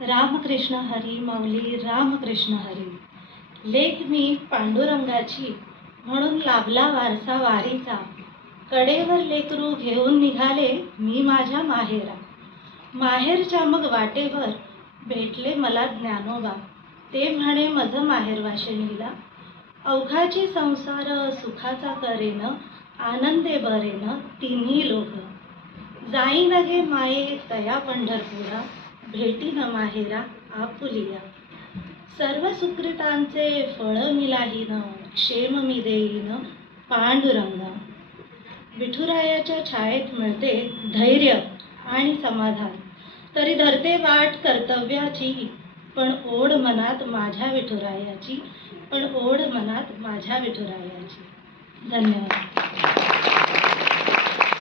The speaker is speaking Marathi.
रामकृष्ण हरी माऊली रामकृष्ण हरी। लेख मी पांडुरंगाची म्हणून लाभला वारसा वारीचा। कडेवर लेकरू घेऊन निघाले मी माझ्या माहेरा। माहेरच्या मग वाटेवर भेटले मला ज्ञानोबा। ते म्हणे मज माहेर वाशिनीला। अवघाची संसार सुखाचा करेन, आनंदे बरेन तिन्ही लोक। जाईन गे माये तया पंढरपुरा, भेटीन माहेरा आपुलिया। सर्व सुकृतांचे फळ मिलाहीन, क्षेम मी देईन पांडुरंगा। विठुरायाच्या छायेत मिळते धैर्य आणि समाधान। तरी धरते वाट कर्तव्याची, पण ओढ मनात माझ्या विठुरायाची, पण ओढ मनात माझ्या विठुरायाची। धन्यवाद।